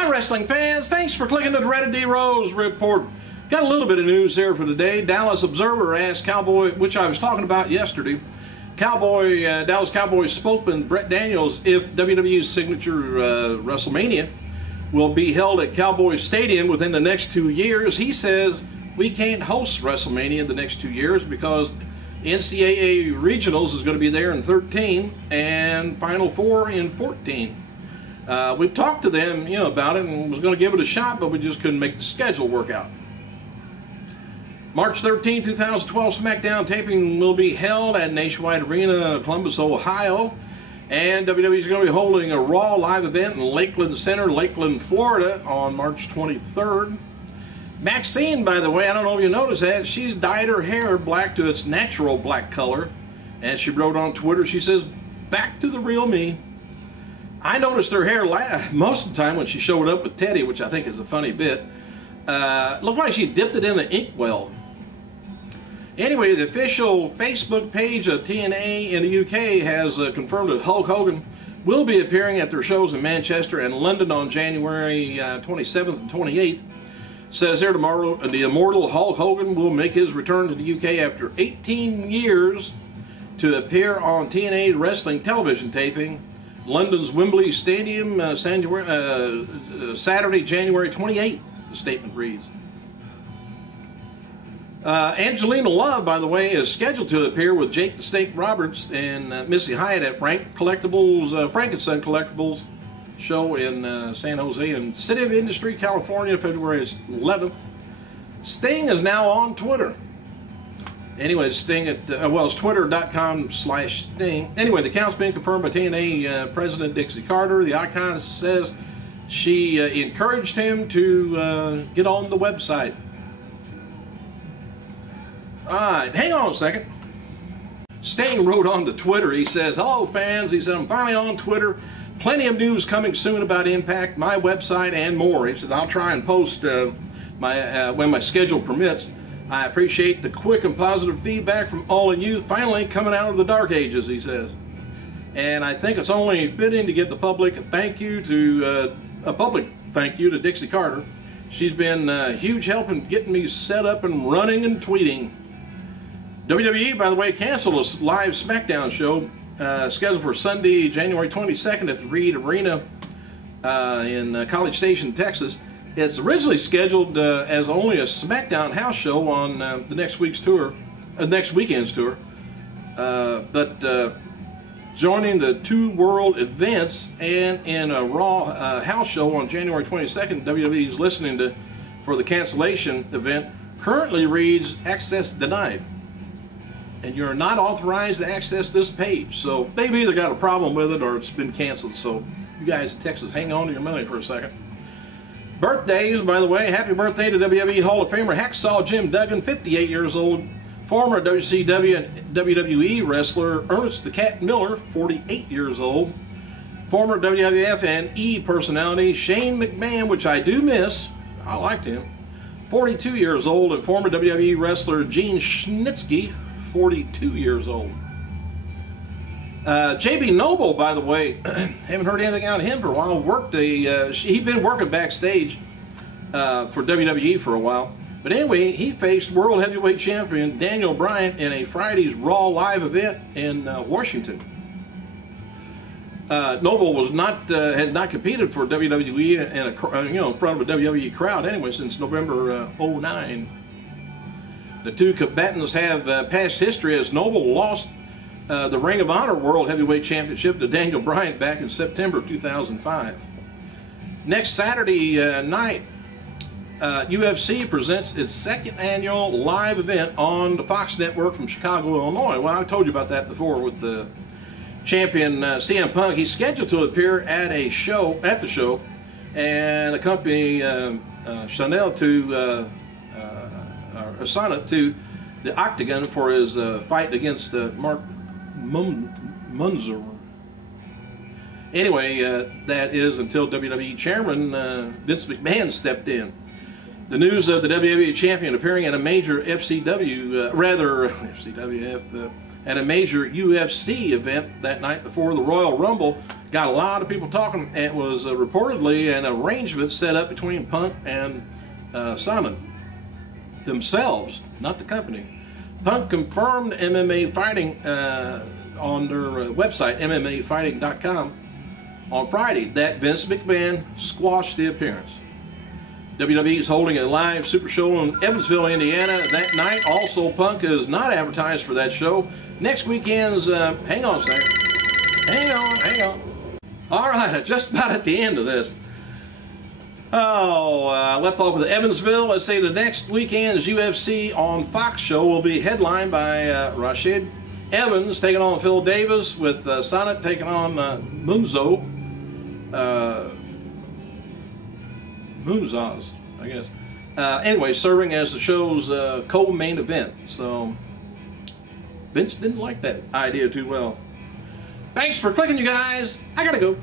Hi, wrestling fans. Thanks for clicking the Dreaded D Rose Report. Got a little bit of news here for today. Dallas Observer asked Cowboy, which I was talking about yesterday, Dallas Cowboys spokesman Brett Daniels if WWE's signature WrestleMania will be held at Cowboy Stadium within the next 2 years. He says we can't host WrestleMania in the next 2 years because NCAA Regionals is going to be there in 13 and Final Four in 14. We've talked to them, about it and was going to give it a shot, but we just couldn't make the schedule work out. March 13, 2012 SmackDown taping will be held at Nationwide Arena, Columbus, Ohio. And WWE is going to be holding a Raw live event in Lakeland Center, Lakeland, Florida on March 23rd. Maxine, by the way, I don't know if you noticed that, she's dyed her hair black to its natural black color. And she wrote on Twitter, she says, "Back to the real me." I noticed her hair most of the time when she showed up with Teddy, which I think is a funny bit. Looked like she dipped it in an inkwell. Anyway, the official Facebook page of TNA in the UK has confirmed that Hulk Hogan will be appearing at their shows in Manchester and London on January 27th and 28th. Says here tomorrow, the immortal Hulk Hogan will make his return to the UK after 18 years to appear on TNA wrestling television taping. London's Wembley Stadium, Saturday, January 28th, the statement reads. Angelina Love, by the way, is scheduled to appear with Jake the Snake Roberts and Missy Hyatt at Frankenstein Collectibles show in San Jose and City of Industry, California, February 11th. Sting is now on Twitter. Anyway, Sting at, it's twitter.com/Sting. Anyway, the count's been confirmed by TNA President Dixie Carter. The Icon says she encouraged him to get on the website. Alright, hang on a second. Sting wrote on to Twitter, he says, "Hello fans," he said, "I'm finally on Twitter. Plenty of news coming soon about Impact, my website, and more." He said, "I'll try and post when my schedule permits. I appreciate the quick and positive feedback from all of you finally coming out of the dark ages," he says. "And I think it's only fitting to give the public a public thank you to Dixie Carter. She's been a huge help in getting me set up and running and tweeting." WWE, by the way, canceled a live SmackDown show scheduled for Sunday, January 22nd at the Reed Arena in College Station, Texas. It's originally scheduled as only a SmackDown house show on the next weekend's tour. But joining the two world events and in a Raw house show on January 22nd, WWE is listening for the cancellation event currently reads "access denied." And you're not authorized to access this page. So they've either got a problem with it or it's been canceled. So you guys in Texas, hang on to your money for a second. Birthdays, by the way, happy birthday to WWE Hall of Famer Hacksaw Jim Duggan, 58 years old. Former WCW and WWE wrestler Ernest the Cat Miller, 48 years old. Former WWF and E personality Shane McMahon, which I do miss, I liked him, 42 years old. And former WWE wrestler Gene Snitsky, 42 years old. JB Noble, by the way, haven't heard anything out of him for a while. He'd been working backstage for WWE for a while. But anyway, he faced World Heavyweight Champion Daniel Bryan in a Friday's Raw live event in Washington. Noble had not competed for WWE in front of a WWE crowd anyway since November 09. The two combatants have past history as Noble lost the Ring of Honor World Heavyweight Championship to Daniel Bryan back in September of 2005. Next Saturday night, UFC presents its second annual live event on the Fox Network from Chicago, Illinois. Well, I told you about that before with the champion CM Punk. He's scheduled to appear at the show and accompany Chanel to Asana to the Octagon for his fight against Mark Munzer. Anyway, that is until WWE Chairman Vince McMahon stepped in. The news of the WWE Champion appearing in a major FCWF at a major UFC event that night before the Royal Rumble. Got a lot of people talking. It was reportedly an arrangement set up between Punk and Simon themselves, not the company. Punk confirmed MMA Fighting on their website, MMAfighting.com, on Friday that Vince McMahon squashed the appearance. WWE is holding a live super show in Evansville, Indiana that night. Also, Punk is not advertised for that show. Next weekend's, hang on a second. Hang on. All right, just about at the end of this. I left off with Evansville. Let's say the next weekend's UFC on Fox show will be headlined by Rashid Evans taking on Phil Davis, with Sonnet taking on Munzaz, I guess. Anyway, serving as the show's co-main event. So Vince didn't like that idea too well. Thanks for clicking, you guys. I gotta go.